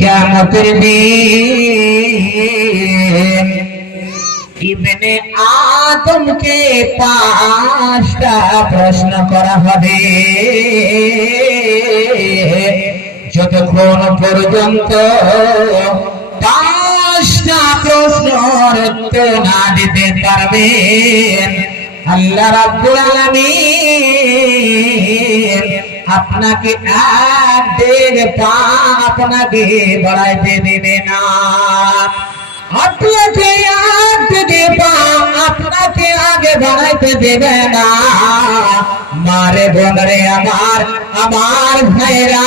কিয়ামতের দিন ইবনে আদমকে 5টা প্রশ্ন করা হবে। যতক্ষণ পর্যন্ত 5টা প্রশ্নের উত্তর না দিতে পারবেন, আল্লাহ রাব্বুল আলামিন আপনাকে এক পা আপনাকে বাড়াইতে দেবে না। আপনাকে এক পা আপনাকে আগে বাড়াইতে দেবে না। মারে বোনরে আমার ভাইরা,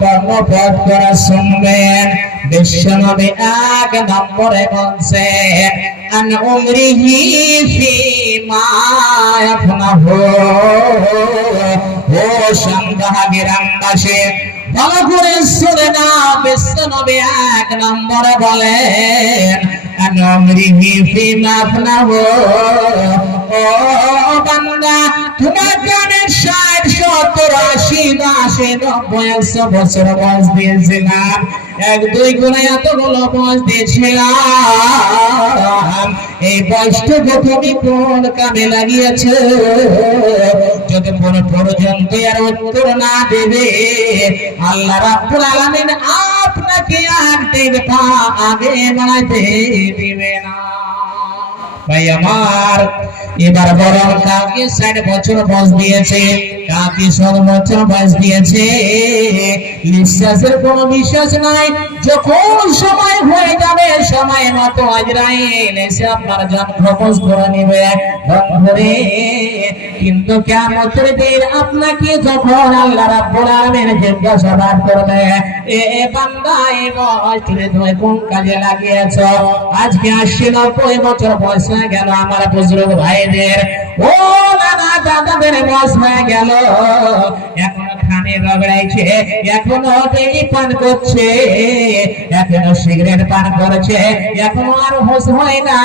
কর্মপথ করা শুনবেন। বিশ্বনবী 1 নম্বরে বলছেন, আন উমরিহি ফিমা ইয়াফনাহু। ও সন্ধ্যা গ্রামবাসী, ভালো করে শুনে না। বিশ্বনবী 1 নম্বরে বলেন, আন উমরিহি ফিমা ইয়াফনাহু। ও বান্দা, তোমার জানের 60, 70, 80, 90, 90, 100 বছর বয়স দিয়েছিলাম, 1-2 গুণে এতগুলো বয়স দিয়েছিলাম। এই বয়সটুকু তুমি কোন কামে লাগিয়েছ? যতক্ষণ পর্যন্ত এর উত্তর না দেবে, আল্লাহ রাব্বুল আলামিন আপনাকে এক পা আগে বাড়াইতে দিবে না। ভাই আমার, এবার বরং কাকে 60 বছর বয়স দিয়েছে, কাকে 100 বছর বয়স দিয়েছে, বিশ্বাসের কোনো বিশ্বাস নাই। যখন সময় হয়ে যাবে, সময় মতো আজরাইল এসে আপনার জান কবজ করে নেবে ধরে। কিন্তু কিয়ামতের দিন আপনাকে যখন আল্লাহ রাব্বুল আলামিন জিজ্ঞাসাবাদ করবে, এ বান্দা, এই বয়স তুমি কোন কাজে লাগিয়েছো? আজকে 80-90 বছর বয়স হয়ে গেল আমার বুজুর্গ ভাইদের, ও নানা দাদাদের বয়স হয়ে গেল, এখনো খানে রগড়াইছে, এখনো বিড়ি পান করছে, এখনো সিগারেট পান করছে, এখনো আর হোশ হয় না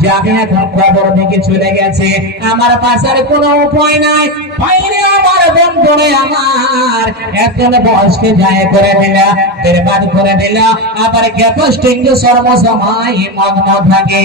যে আমি এখন কবর দিকে চলে গেছে। আমার বাঁচার কোনো উপায় নাই। বাইরে আমার বন্ধুরে আমার এখন বয়সকে যায় করে দিল, বরবাদ করে দিল, আবার ক্যাপাসিটি সর্বসময় মগ্ন থাকে।